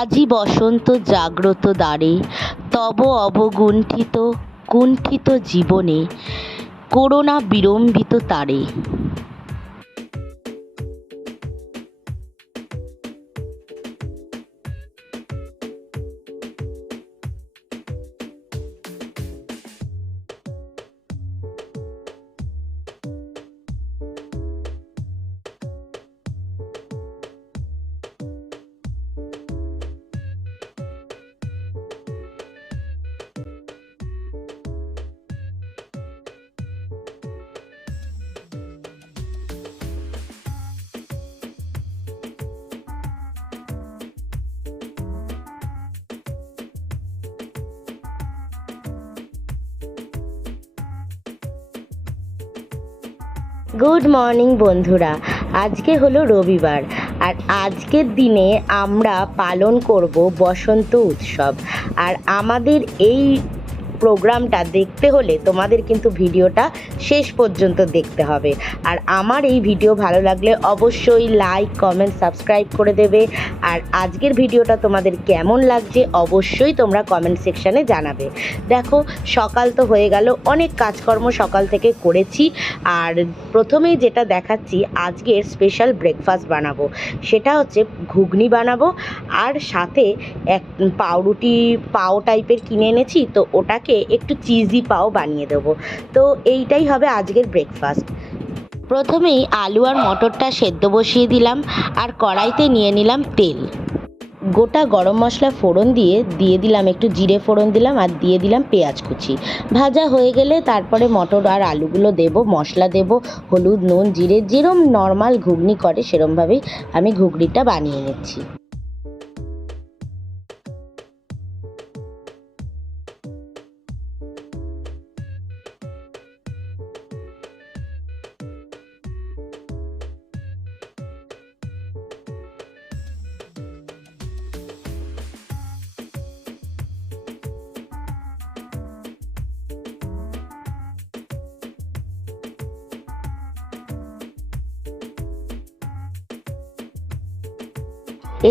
আজি বসন্ত জাগ্রত দ্বারে, তব অবগুণ্ঠিত কুণ্ঠিত জীবনে করুণা বিড়ম্বিত তারে। গুড মর্নিং বন্ধুরা, আজকে হলো রবিবার আর আজকের দিনে আমরা পালন করব বসন্ত উৎসব। আর আমাদের এই প্রোগ্রামটা দেখতে হলে তোমাদের কিন্তু ভিডিওটা শেষ পর্যন্ত দেখতে হবে। আর আমার এই ভিডিও ভালো লাগলে অবশ্যই লাইক কমেন্ট সাবস্ক্রাইব করে দেবে। আর আজকের ভিডিওটা তোমাদের কেমন লাগছে অবশ্যই তোমরা কমেন্ট সেকশানে জানাবে। দেখো, সকাল তো হয়ে গেল, অনেক কাজকর্ম সকাল থেকে করেছি। আর প্রথমেই যেটা দেখাচ্ছি, আজকের স্পেশাল ব্রেকফাস্ট বানাবো, সেটা হচ্ছে ঘুগনি বানাবো। আর সাথে এক পাউরুটি পাও টাইপের কিনে এনেছি, তো ওটাকে একটু চিজি পাও বানিয়ে দেবো। তো এইটাই হবে আজকের ব্রেকফাস্ট। প্রথমেই আলু আর মটরটা সেদ্ধ বসিয়ে দিলাম আর কড়াইতে নিয়ে নিলাম তেল। গোটা গরম মশলা ফোড়ন দিয়ে দিলাম একটু জিরে ফোড়ন দিলাম আর দিয়ে দিলাম পেঁয়াজ কুচি। ভাজা হয়ে গেলে তারপরে মটর আর আলুগুলো দেব, মশলা দেব, হলুদ নুন জিরে, যেরম নর্মাল ঘুগনি করে সেরমভাবেই আমি ঘুগনিটা বানিয়ে নিচ্ছি।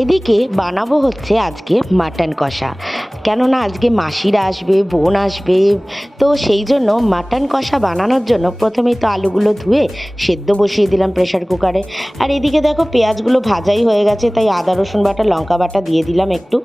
এদিকে বানাবো হচ্ছে আজকে মাটন কষা, কেননা আজকে মাসিরা আসবে, বোন আসবে, তো সেই জন্য মাটন কষা বানানোর জন্য প্রথমেই তো আলুগুলো ধুয়ে সেদ্ধ বসিয়ে দিলাম প্রেশার কুকারে। আর এদিকে দেখো পেঁয়াজগুলো ভাজাই হয়ে গেছে, তাই আদা রসুন বাটা লঙ্কা বাটা দিয়ে দিলাম একটু।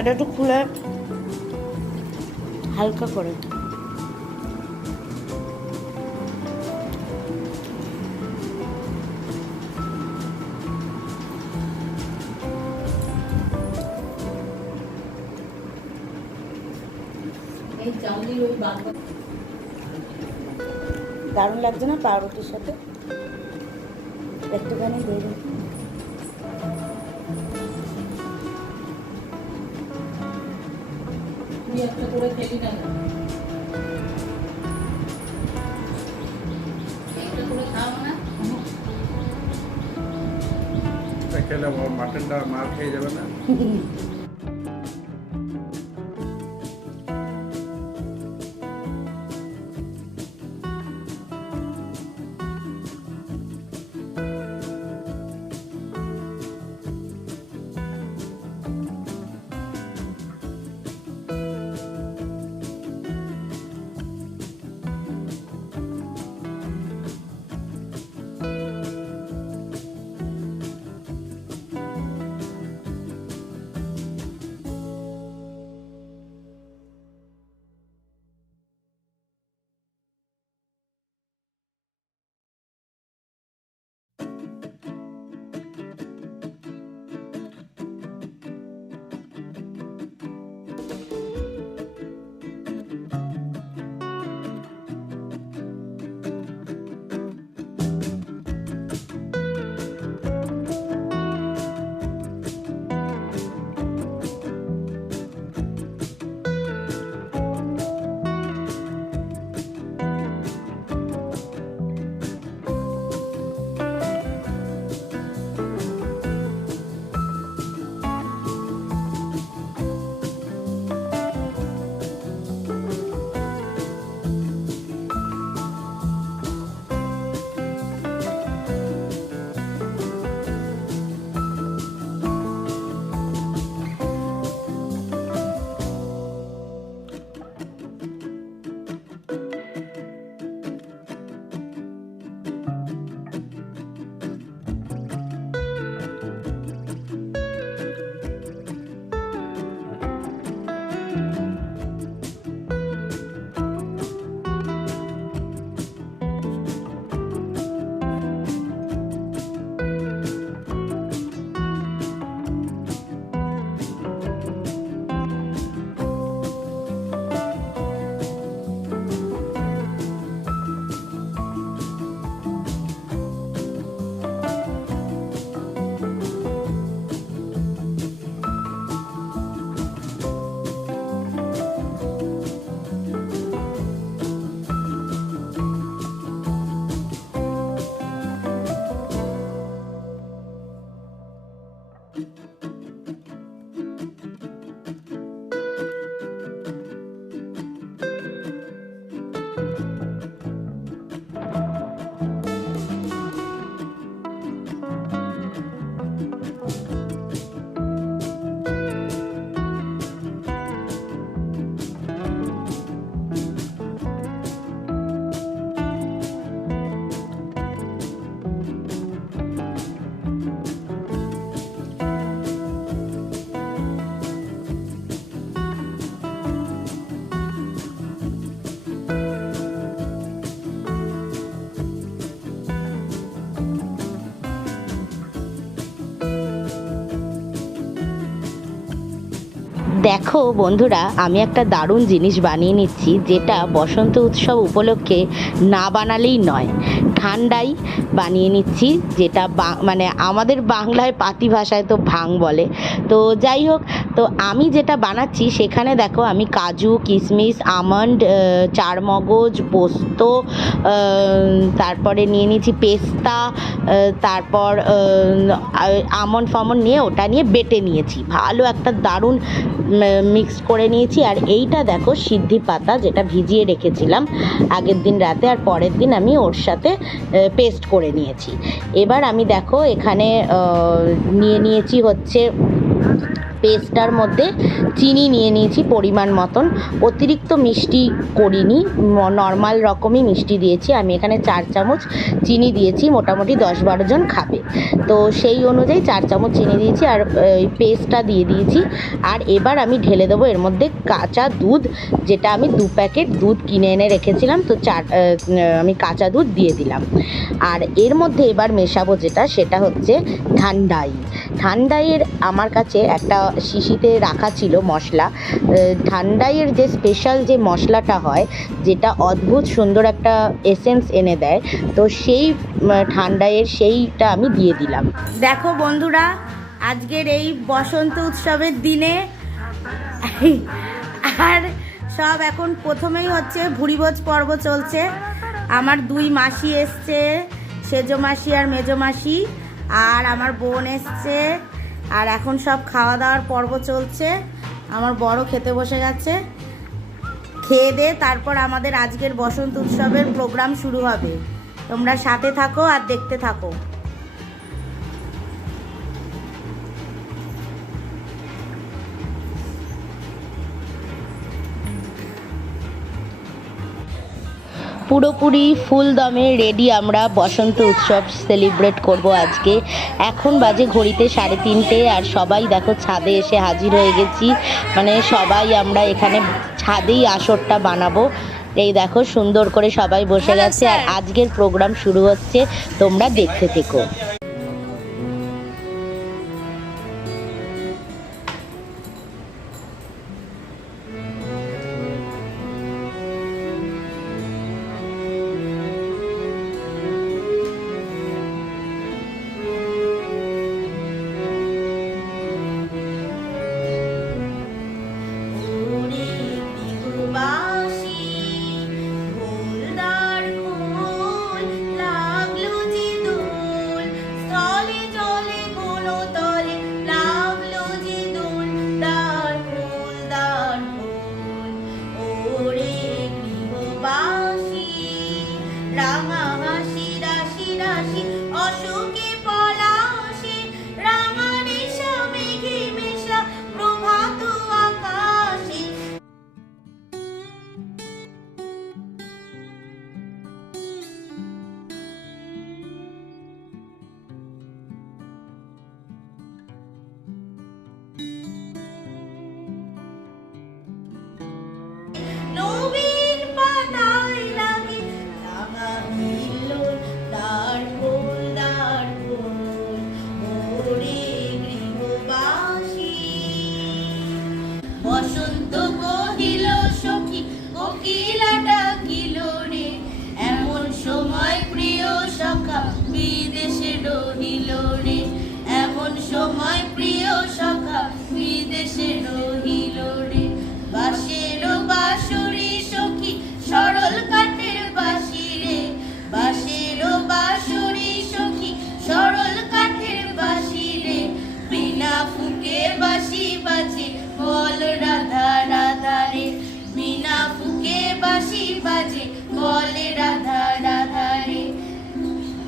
এটা একটু খুলে হালকা করে এই চাউলের ওই দারুণ লাগছে না পাউরুটির সাথে? একটুখানি দিয়ে দিই। তুই একটা করে খেলি না, একটা করে খাও না। খেলে মাটনটা মার খেয়ে যাবে না। দেখো বন্ধুরা, আমি একটা দারুণ জিনিস বানিয়ে নিচ্ছি, যেটা বসন্ত উৎসব উপলক্ষে না বানালেই নয়। ঠান্ডাই বানিয়ে নিচ্ছি, যেটা মানে আমাদের বাংলায় পাতি ভাষায় তো ভাং বলে। তো যাই হোক, তো আমি যেটা বানাচ্ছি সেখানে দেখো আমি কাজু, কিশমিশ, আমন্ড, চারমগজ, পোস্ত, তারপরে নিয়ে নিয়েছি পেস্তা, তারপর আমন্ড ফামন্ড নিয়ে ওটা নিয়ে বেটে নিয়েছি, ভালো একটা দারুণ মিক্স করে নিয়েছি। আর এইটা দেখো সিদ্ধি পাতা, যেটা ভিজিয়ে রেখেছিলাম আগের দিন রাতে, আর পরের দিন আমি ওর সাথে পেস্ট করে নিয়েছি। এবার আমি দেখো এখানে নিয়ে নিয়েছি হচ্ছে পেস্টটার মধ্যে চিনি নিয়ে নিয়েছি পরিমাণ মতন, অতিরিক্ত মিষ্টি করিনি, নর্মাল রকমই মিষ্টি দিয়েছি। আমি এখানে 4 চামচ চিনি দিয়েছি, মোটামুটি 10-12 জন খাবে, তো সেই অনুযায়ী 4 চামচ চিনি দিয়েছি, আর এই পেস্টটা দিয়ে দিয়েছি। আর এবার আমি ঢেলে দেবো এর মধ্যে কাঁচা দুধ, যেটা আমি 2 প্যাকেট দুধ কিনে এনে রেখেছিলাম, তো আমি কাঁচা দুধ দিয়ে দিলাম। আর এর মধ্যে এবার মেশাবো যেটা, সেটা হচ্ছে ঠান্ডাই। ঠান্ডাইয়ের আমার কাছে একটা শিশিতে রাখা ছিল মশলা। ঠান্ডাইয়ের যে স্পেশাল যে মশলাটা হয়, যেটা অদ্ভুত সুন্দর একটা এসেন্স এনে দেয়, তো সেই ঠান্ডাইয়ের সেইটা আমি দিয়ে দিলাম। দেখো বন্ধুরা, আজকের এই বসন্ত উৎসবের দিনে আর সব এখন প্রথমেই হচ্ছে ভুরিভোজ পর্ব চলছে। আমার দুই মাসি এসছে, সেজো মাসি আর মেজো মাসি, আর আমার বোন এসছে, আর এখন সব খাওয়া দাওয়ার পর্ব চলছে। আমার বড় খেতে বসে গেছে। খেয়ে দে তারপর আমাদের আজকের বসন্ত উৎসবের প্রোগ্রাম শুরু হবে। তোমরা সাথে থাকো আর দেখতে থাকো। পুরোপুরি ফুল দমে রেডি আমরা বসন্ত উৎসব সেলিব্রেট করব আজকে। এখন বাজে ঘড়িতে 3:30, আর সবাই দেখো ছাদে এসে হাজির হয়ে গেছি। মানে সবাই আমরা এখানে ছাদেই আসরটা বানাবো। এই দেখো সুন্দর করে সবাই বসে গেছে, আর আজকের প্রোগ্রাম শুরু হচ্ছে, তোমরা দেখতে থেকো। বসন্ত কহিল সখী কোকিলা ডাকিল রে, এমন সময় প্রিয় সখা বিদেশে রহিল রে, এমন সময় প্রিয় সখা বিদেশে রহিল রে। বাঁশের বাঁশুরি সখী সরল কাঠের বাঁশি রে, বাঁশের বাঁশুরি সখী সরল কাঠের বাঁশি রে, বিনা ফুকে বাঁশি বাজে বল রাধা রাধা রে, বিনা ফুকে বাঁশি বাজে বল রাধা রাধা রে।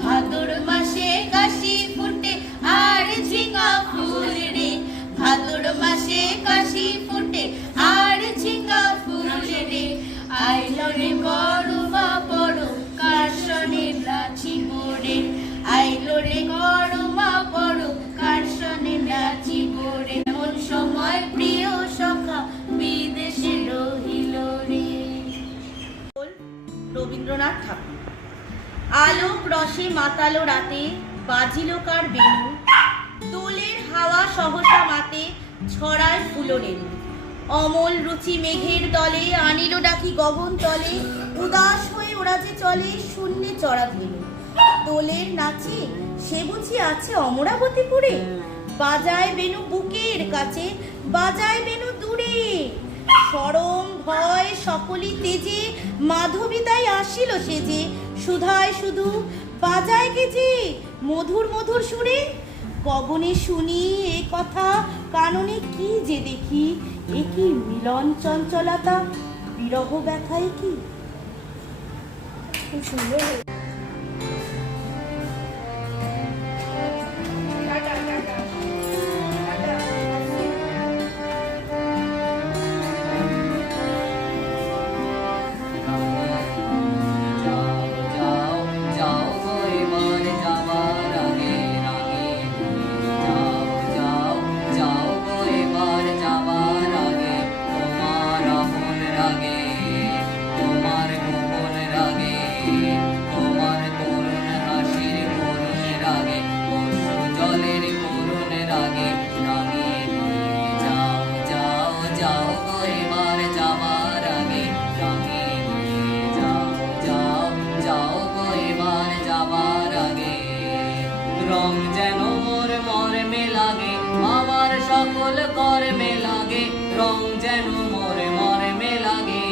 ভাদর মাসে কাশি ফুটে আর ঝিঙা ফুল রে, ভাদর মাসে কাশি ফুটে আর ঝিঙা ফুল রে, আইলো রে বড় মা বড় কাশনে নাচিব রে, আইলো রে বড় মা বড় কাশনে নাচিব রে, এমন সময় প্রিয় সখা বিদেশে রহিল রে। রবীন্দ্রনাথ ঠাকুর। আলোক রসে মাতালো রাতে বাজিল কার বেণু, দোলের হাওয়া সহসা মাতে ছড়ায় ফুলরেণু, অমল রুচি মেঘের দলে আনিল ডাকি গগন তলে, উদাস হয়ে ওরা যে চলে শূন্যে চড়া ধেনু, দোলের নাচে সে বুঝি আছে অমরাবতীপুরে, বাজায় বেণু বুকের কাছে বাজায় বেণু দূরে, সরম ভয় সকলি তেজে মাধবী তাই আসিল সেজে, সুধায় শুধু বাজায় গেজে মধুর মধুর সুরে, গগনে শুনি এ কথা কাননে কি যে দেখি, এ কি মিলন চঞ্চলতা বিরহ ব্যথায় কি। খুব সুন্দর। তোমার গোপন রাগে সকল কর্মে লাগে, রং যেন মরে মর্মে লাগে।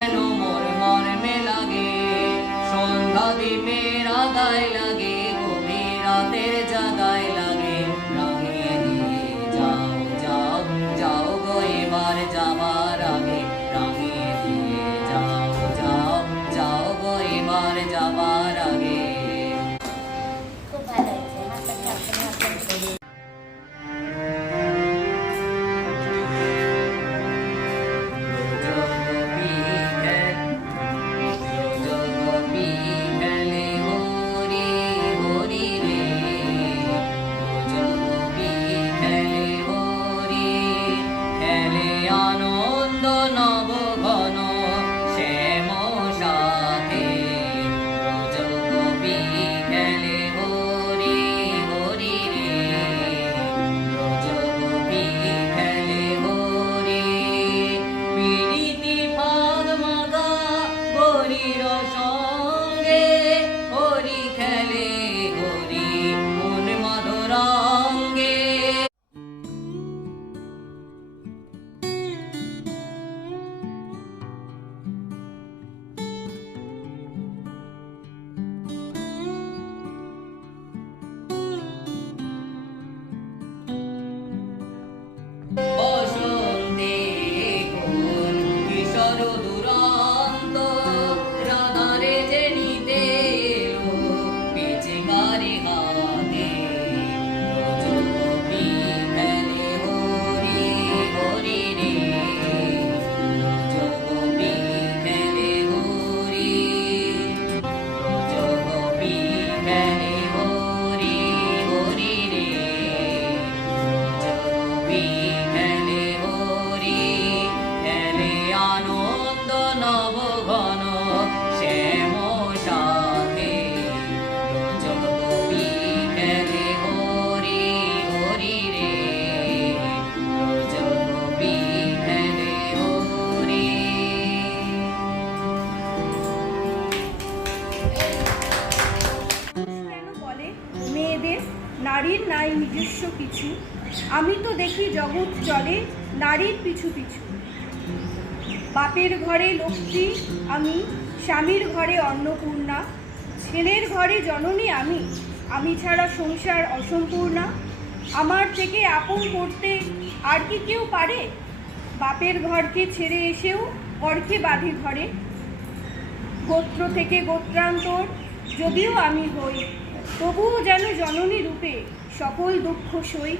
যেন মরে মর্মে লাগে, সন্ধ্যা দ্বীপের আগায় লাগে, গভীর রাতের জাগায় লাগে। রাঙিয়ে দিয়ে যাও যাও যাও গো এবার যাবার আগে, রাঙিয়ে দিয়ে যাও যাও যাও গো এবার যাবার আগে। খুব ভালো হয়েছে, হাততালি হাততালি হাততালি। আনন্দ নব ঘন শ্যাম সাথে, রজকবি খেলে হরি হরি রে, রজকবি খেলে হরি। প্রীতি ভাগ মাগা হরির সঙ্গে, হরি খেলে হরি মন মধুরঙ্গে। বসন্তে কোন কিশোর দুরন্ত, রাধারে যে নিতে এলো পিচকারি হাতে, রজকবি খেলে হরি হরি রে, রজকবি খেলে হরি, রজকবি খেলে হরি হরি রে, রজকবি খেলে হরি। খেলে আনন্দ নব ঘন শ্যাম সাথে, রজকবি খেলে হরি হরি রে, রজকবি খেলে হরি। কেন বলে মেয়েদের নারীর নাই নিজস্ব কিছু? আমি তো দেখি জগৎ চলে নারীর পিছু পিছু। বাপের ঘরে লক্ষ্মী আমি, স্বামীর ঘরে অন্নপূর্ণা, ছেলের ঘরে জননী আমি, আমি ছাড়া সংসার অসম্পূর্ণা। আমার থেকে আপন করতে আর কি কেউ পারে? বাপের ঘরকে ছেড়ে এসেও পরকে বাঁধি ঘরে। গোত্র থেকে গোত্রান্তর যদিও আমি হই, তবুও যেন জননী রূপে সকল দুঃখ সই।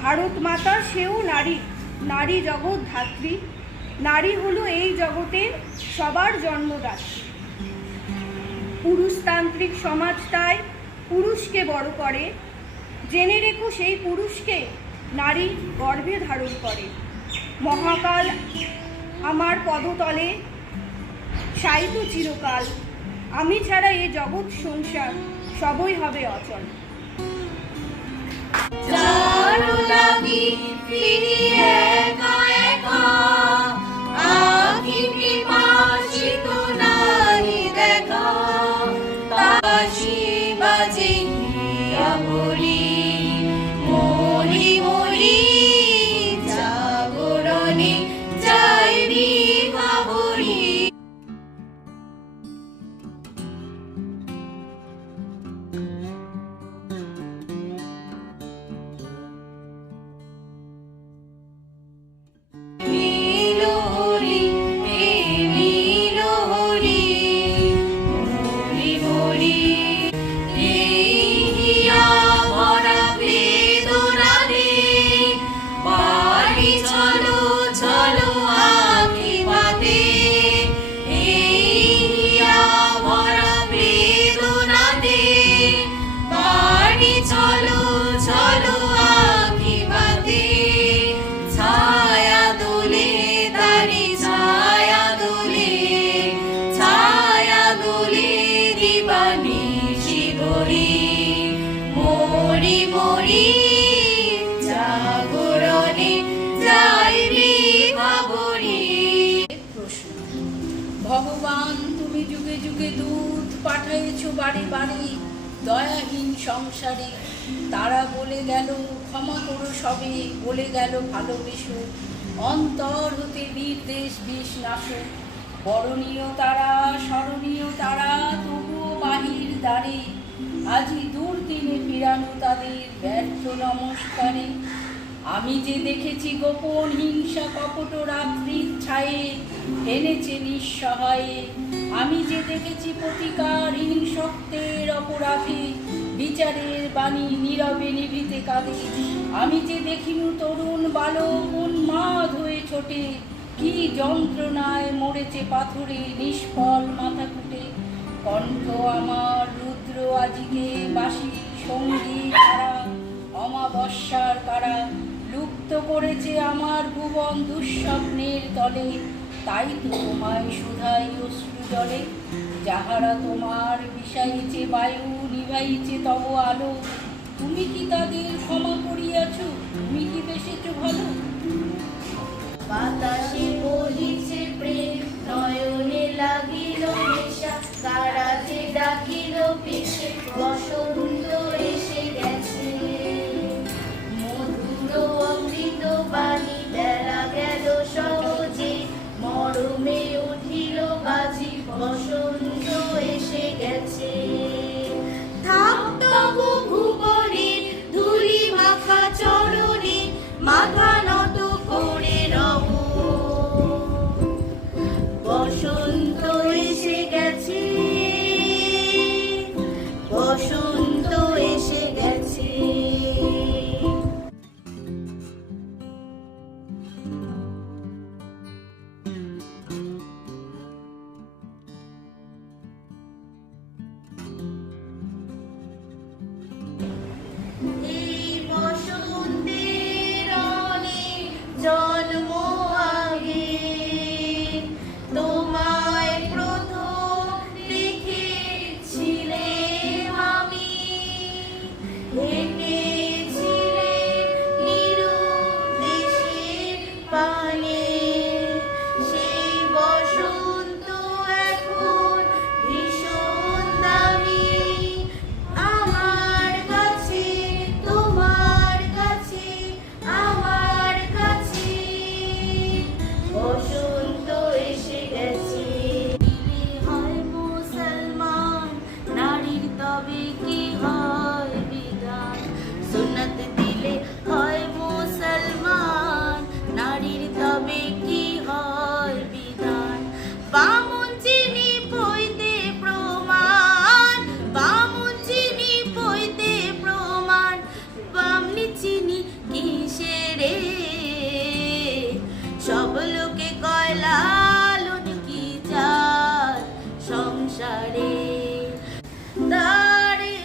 ভারত মাতা সেও নারী, নারী জগৎ ধাত্রী, নারী হলো এই জগতের সবার জন্মদাত্রী। পুরুষতান্ত্রিক সমাজ তাই পুরুষকে বড় করে, জেনে রেখো সেই পুরুষকে নারী গর্ভে ধারণ করে। মহাকাল আমার পদতলে সাইতো চিরকাল, আমি ছাড়া এ জগৎ সংসার সবই হবে অচল। জানো লাগি ফিরি একা একা, আখি পিপাসিত নারী দেখা, তাসি বাজে বলি মরি মরি, জাগরণে যাইবি ভাবরি। ভগবান তুমি যুগে যুগে দূত পাঠাইছো বাড়ি বাড়ি দয়াহীন সংসারে, তারা বলে গেল ক্ষমা করো সবে, বলে গেল ভালোবেসো, অন্তর হতে নির্দেশ বিষ নাশক। বরণীয় তারা স্মরণীয় তারা তবুও বাহির দ্বারে, আজি দুর্দিনে ফিরানো তাদের ব্যর্থ নমস্কারে। আমি যে দেখেছি গোপন হিংসা কপট রাত্রির ছায়ে এনেছে নিঃসহায়ে, আমি যে দেখেছি প্রতিকারহীন শক্তের অপরাধে বিচারের বাণী নীরবে নিভৃতে কাঁদে, আমি যে দেখিনু তরুণ বালক উন্মাদ হয়ে ছোটে, কি যন্ত্রণায় মরেছে পাথরে নিষ্ফল মাথা কুটে। কণ্ঠ আমার রুদ্র আজিকে বাসি সঙ্গী কারা, অমাবস্যার কারা লুপ্ত করেছে আমার ভুবন দুঃস্বপ্নের তলে, তাই তো তোমায় শুধাই অশ্রু জলে। যাহারা তোমার বিষাইছে বায়ু নিভাইছে তব আলো, তুমি কি তাদের ক্ষমা করিয়াছ, তুমি কি বেসেছ ভালো। বাতাসে বহিছে প্রেম, নয়নে লাগিল নেশা, কারা যে ডাকিল পিছে, বসন্ত এসে গেছে। মধুর অমৃত বাণী বেলা গেল সহজে, মরমে উঠিল বাজি, বসন্ত এসে গেছে। থাক তবু ভুবনের ধূলি মাখা চরণে, মাথা নত করে রব। বসন্ত এসে গেছে, বসন্ত এসে গেছে। এই বসন্তের অনেক জন্ম আগে, তোমায় প্রথম দেখেছিলাম আমি, হেঁটেছিলে নিরুদ্দেশের পানে। সেই বসন্ত এখন ভীষণ দামি, আমার কাছে তোমার কাছে আমার কাছে। বসন্ত এসে গেছে। দিলে হয় মুসলমান, নারীর তবে কি হয় বিধান। সুন্নাত দিলে হয় মুসলমান, নারীর তবে কি হয় বিধান। বামুন চিনি পইতে প্রমাণ, বামুন চিনি পইতে প্রমাণ, বামনি চিনি কিসেরে। সব লোকে কয় লালন কি চায় সংসারে, তারে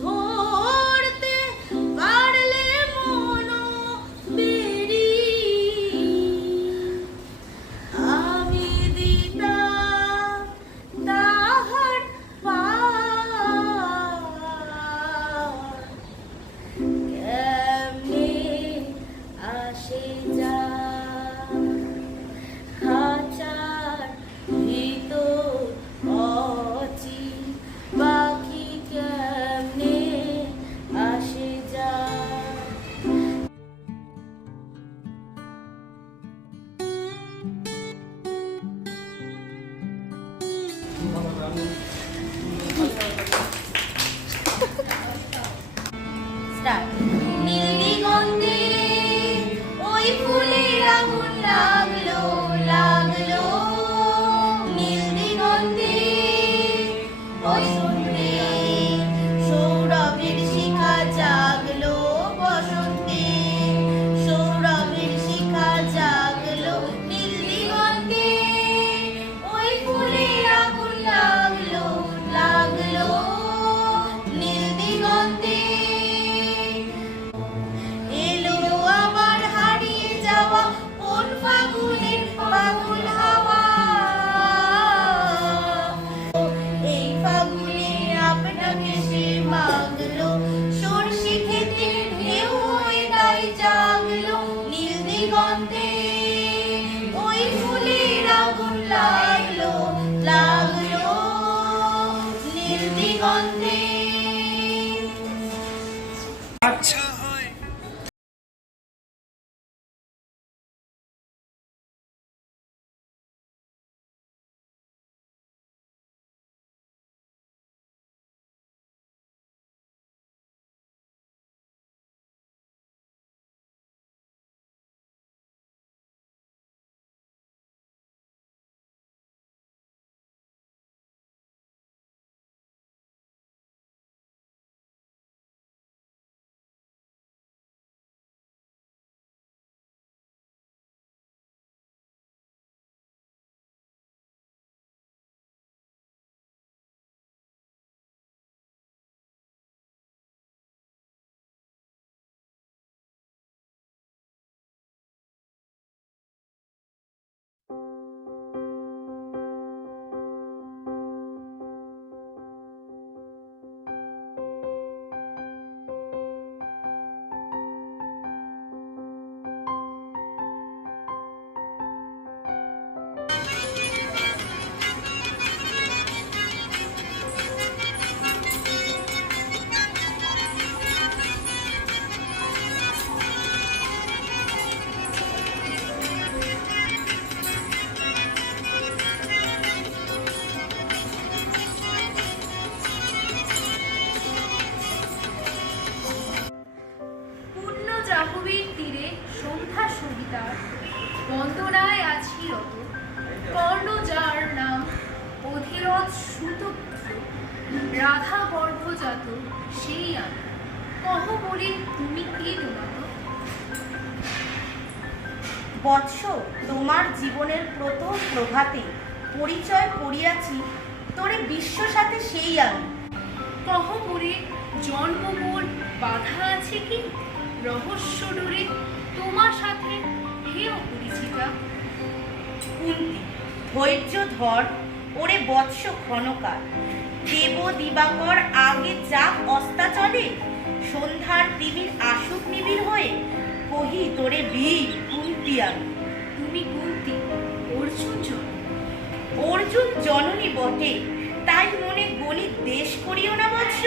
ধরতে পারলে মনো বেরি। আমি দিতাম তাহার পার, কেমনে আসে যা খাঁচার ভিতর অচিন পাখি, কেমনে আসে যা। নীল দিগন্তে ওই ফুলের আগুন লাগলো লাগলো, নীল দিগন্তে ওই সন্ধ্যে সৌরভের শিখা জাগলো, বসন্তে সৌরভের শিখা জাগলো। নীল দিগন্তে ওই ফুলের আগুন লাগলো লাগলো, নীল দিগন্তে। এলো আবার হারিয়ে যাওয়া কোন ফাগুন তার, বন্দনায় আছি রত, কর্ণ যার নাম, অধীরথ সুতপুত্র, রাধা গর্ভজাত সেই আমি, কহ বলি তুমি কি তোমাত? বৎস, তোমার জীবনের প্রথম প্রভাতে পরিচয় করিয়াছি তোরে বিশ্ব সাথে সেই আমি। কহ করে জন্ম মোর বাধা আছে কি, রহস্য ডোরে তোমার সাথে হে অপরিচিতা। কুন্তি, ধৈর্য ধর ওরে বৎস ক্ষণকাল, দেব দিবাকর আগে যাক অস্তাচলে, সন্ধ্যার তিমির আসুক নিবিড় হয়ে, কহি তোরে বীর কুন্তি আমি। তুমি কুন্তি, অর্জুন জন। অর্জুন জননী বটে, তাই মনে গণিত দেশ করিও না বৎস।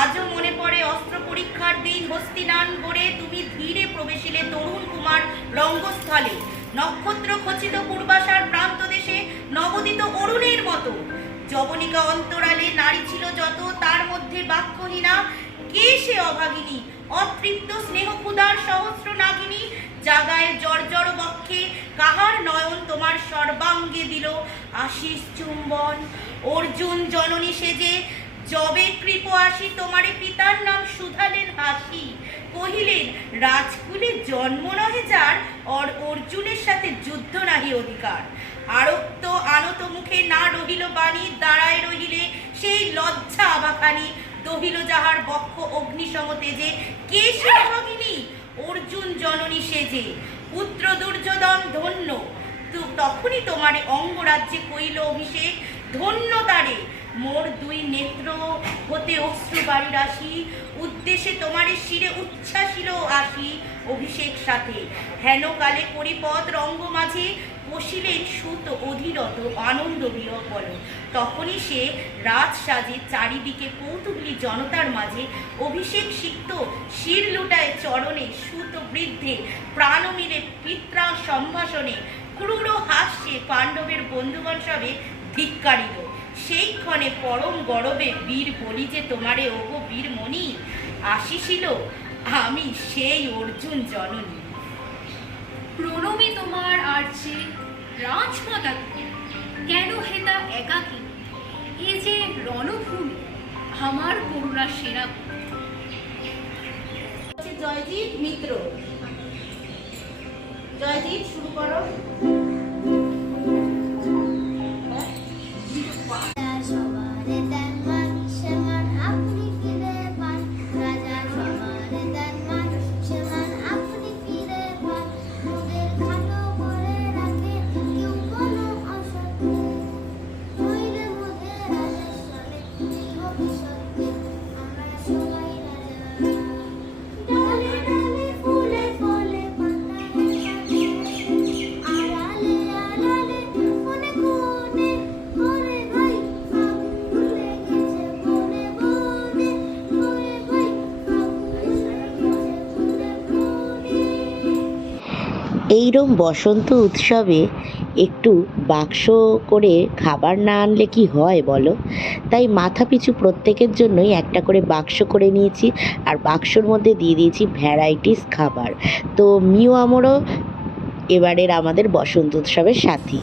আজও মনে পড়ে অস্ত্র পরীক্ষার দিন হস্তিনান গড়ে তুমি ধীরে প্রবেশিলে তরুণ কুমার রঙ্গস্থলে, নক্ষত্র খচিত পূর্বাশার প্রান্ত দেশে নবোদিত অরুণের মতো। যবনিকা অন্তরালে নারী ছিল যত, তার মধ্যে বাক্যহীনা কে সে অভাগিনী, অতৃপ্ত স্নেহ ক্ষুধার সহস্র নাগিনী, জাগায় জর্জর বক্ষে কাহার নয়ন তোমার সর্বাঙ্গে দিল আশিস চুম্বন। অর্জুন জননী সেজে যবে কৃপ আসি, তোমারে পিতার নাম শুধালেন হাসি, কহিলেন রাজকুলে জন্ম নহে যার, অর্জুনের সাথে যুদ্ধ নাহি অধিকার। আরক্ত আনত মুখে না রহিল বাণী, দাঁড়ায় রহিলে সেই লজ্জা আবাখানি, দহিল যাহার বক্ষ অগ্নিসম তেজে, কে সে ভগিনী অর্জুন জননী সেজে। পুত্র দুর্যোধন ধন্য, তখনই তোমারে অঙ্গরাজ্যে কইল অভিষেক, ধন্য তারে মোর দুই নেত্র হতে অশ্রু বাড়ি রাশি, উদ্দেশ্যে তোমারে শিরে উচ্ছ্বাসিল আসি অভিষেক সাথে। হেন কালে পরিপদ রঙ্গ মাঝে বসিলেন সুত অধীরত আনন্দ বিহ্বল, তখনই সে রাজ সাজে চারিদিকে কৌতুকলী জনতার মাঝে অভিষেক সিক্ত শির লুটায় চরণে, সুত বৃদ্ধে প্রাণ মিলে পিত্রা সম্ভাষণে, ক্রূর হাস্যে পাণ্ডবের বন্ধুগণ সবে ধিক্কারিল। সেই ক্ষণে পরম গরবে বীর বলি যে তোমারে ওগো বীরমণি, আসিছিল আমি সেই অর্জুন জননী। প্রণমী তোমার আর্যে রাজমাতা, কেন হেতা একাকী, এ যে রণভূমি আমার করুণা সেরা। জয়জিৎ মিত্র, জয়জিৎ শুরু করো। রাজা সবারে দেন মান, সে মান আপনি ফিরে পান। রাজা সবারে দেন মান, সে মান আপনি ফিরে পান। মোদের খাটো করে রাখে কেউ কোনো অসৎ নেই, নইলে মোদের রাজার সনে ভবিষ্যতে আমরা সবাই রাজা। ডালে ডালে ফুলে ফলে পাতায় পাতায়, আড়ালে আড়ালে কোণে কোণে, ওরে ভাই ফাগুন লেগেছে বনে বনে, ওরে ভাই ফাগুন লেগেছে বনে বনে। এইরম বসন্ত উৎসবে একটু বাক্স করে খাবার না আনলে কি হয় বলো? তাই মাথা পিছু প্রত্যেকের জন্যই একটা করে বাক্স করে নিয়েছি, আর বাক্সর মধ্যে দিয়ে দিয়েছি ভ্যারাইটিস খাবার। তো মিও আমরও এবারের আমাদের বসন্ত উৎসবের সাথী।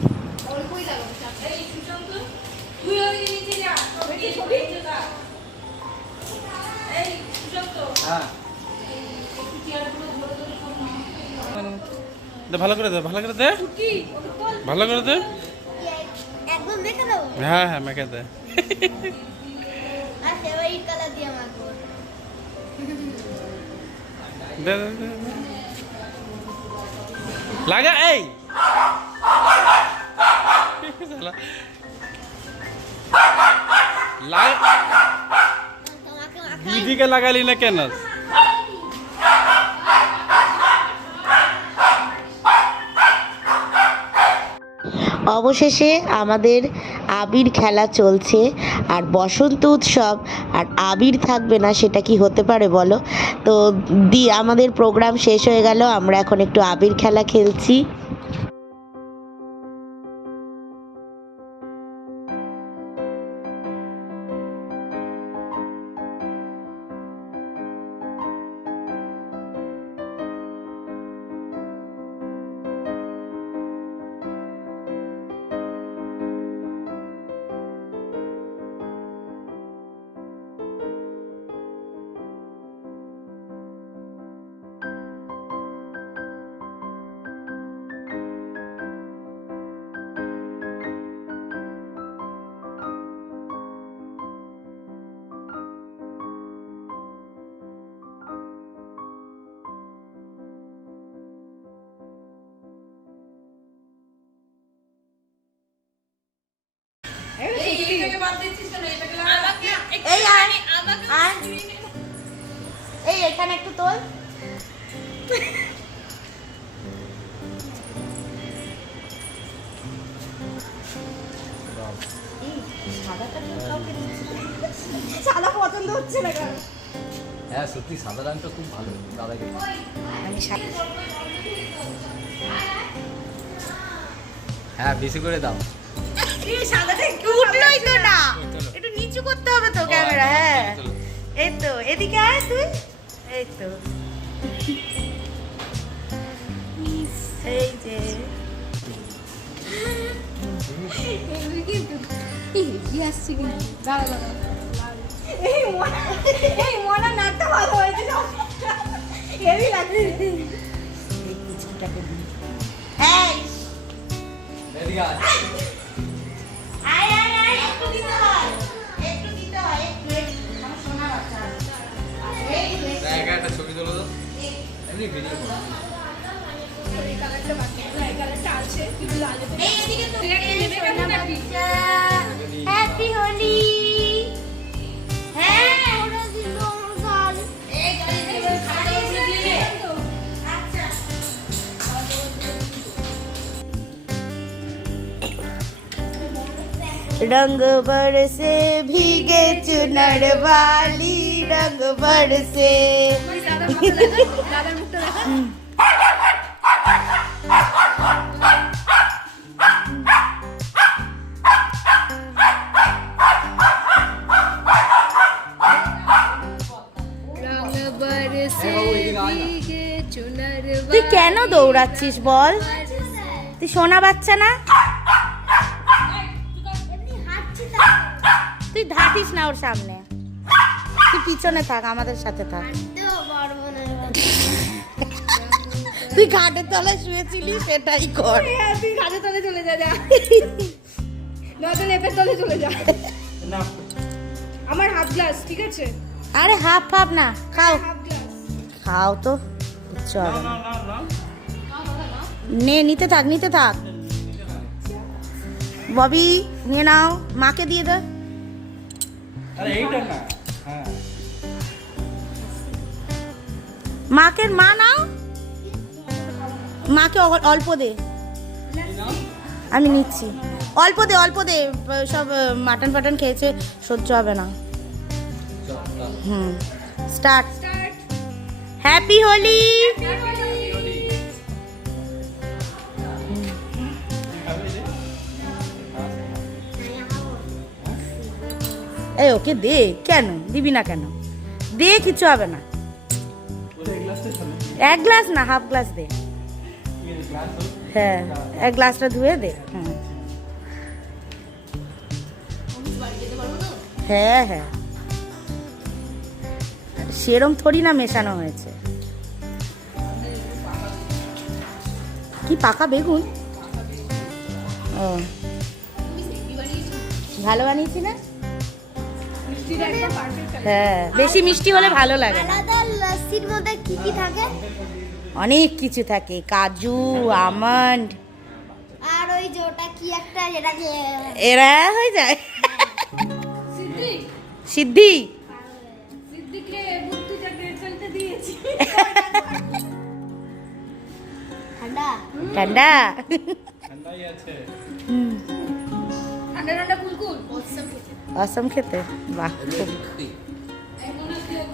হ্যাঁ, ভালো করে দে, ভালো করে দে, ভালো করে দে। একদম দেখে দাও, হ্যাঁ হ্যাঁ, মেখে দে। আর ফেভারিট কালার দিয়ে মাখবো। দে দে দে, দে। লাগা এই শালা। তোমাকে মাখাই দিদিকে লাগালি না কেন? অবশেষে আমাদের আবির খেলা চলছে, আর বসন্ত উৎসব আর আবির থাকবে না সেটা কি হতে পারে বলো? তো আমাদের প্রোগ্রাম শেষ হয়ে গেল, আমরা এখন একটু আবির খেলা খেলছি। এই আয় আয় এই এখানে একটু তোল সাদা পছন্দ হচ্ছে না কেন হ্যাঁ সত্যি সাদা রঙটা খুব ভালো দাদাকে হ্যাঁ বেশি করে দাও সাদাটা একটু উঠলোই তো না একটু নিচু করতে হবে তো ক্যামেরা হ্যাঁ এই তো এদিকে আয় তুই এই তো এই যে এই মনা নাচটা ভালো হয়েছে হেভি লাগছে এই এদিকে আয় আয় আয় আয় একটু দিতে হয় একটু দিতে হয় একটু আমার সোনা বাচ্চা একটা ছবি তোলো তো এমনি ভিডিও করো এই কালারটা বাকি এই কালারটা আছে কিন্তু লালে এই এদিকে তো সোনা বাচ্চা হ্যাপি হোলি হ্যাঁ এই গাড়ি থেকে খাড়া এসে দিয়ে আচ্ছা रंग बरसे भीगे चुनर वाली रंग बरसे দাদার মুখটা দেখা তুই কেন দৌড়াচ্ছিস বল তুই সোনা বাচ্চা না তুই ধাতিস না ওর সামনে তুই পিছনে থাক আমাদের সাথে থাক তুই ঘাটের তলায় শুয়েছিলি সেটাই কর তুই কাজে তলে চলে যা নয়তো লেপের তলে চলে যা আমার হাফ গ্লাস ঠিক আছে আরে হাফ হাফ না খাও হাফ গ্লাস খাও তো চল নে নিতে থাক ববি নিয়ে নাও মাকে দিয়ে দে আরে এইটা না হ্যাঁ মাকে মা নাও মাকে অল্প দে আমি নিচ্ছি অল্প দে সব মাটন ফাটন খেয়েছে সহ্য হবে না স্টার্ট হ্যাপি হোলি এই ওকে দে কেন দিবি না কেন দে কিছু হবে না এক গ্লাস না হাফ গ্লাস দে হ্যাঁ এক গ্লাসটা ধুয়ে দে হ্যাঁ হ্যাঁ সেরম থোড়ি না মেশানো হয়েছে কি পাকা বেগুন ও ভালো বানিয়েছি না হ্যাঁ বেশি মিষ্টি হলে ভালো লাগে না। আলাদা লস্যির মধ্যে কি কি থাকে অনেক কিছু থাকে কাজু আমন্ড আর ওই যে ওটা কি একটা যেটাকে এরা হয়ে যায় সিদ্ধি সিদ্দিকরে বুদ্ধুটা গ্রেড ফেলতে দিয়েছি ঠান্ডা ঠান্ডা ঠান্ডাই আছে ঠান্ডা ঠান্ডা কুলকুল অসম খেতে বাহ খুব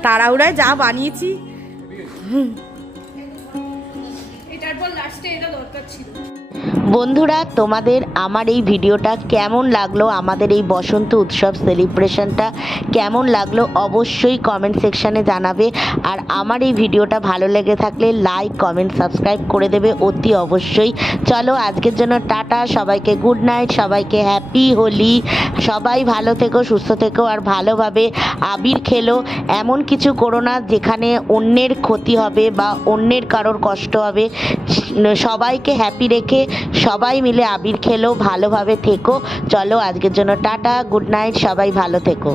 তাড়াহুড়ায় যা বানিয়েছি এটার পর লাস্টে এটা দরকার ছিল বন্ধুরা তোমাদের আমার এই ভিডিওটা কেমন লাগলো, আমাদের এই বসন্ত উৎসব সেলিব্রেশনটা কেমন লাগলো অবশ্যই কমেন্ট সেকশানে জানাবে। আর আমার এই ভিডিওটা ভালো লেগে থাকলে লাইক কমেন্ট সাবস্ক্রাইব করে দেবে অতি অবশ্যই। চলো আজকের জন্য টাটা, সবাইকে গুড নাইট, সবাইকে হ্যাপি হোলি। সবাই ভালো থেকো, সুস্থ থেকো আর ভালোভাবে আবির খেলো। এমন কিছু করো না যেখানে অন্যের ক্ষতি হবে বা অন্যের কারোর কষ্ট হবে। সবাইকে হ্যাপি রেখে সবাই মিলে আবির খেলো, ভালোভাবে থেকো। চলো আজকের জন্য টাটা, গুড নাইট, সবাই ভালো থেকো।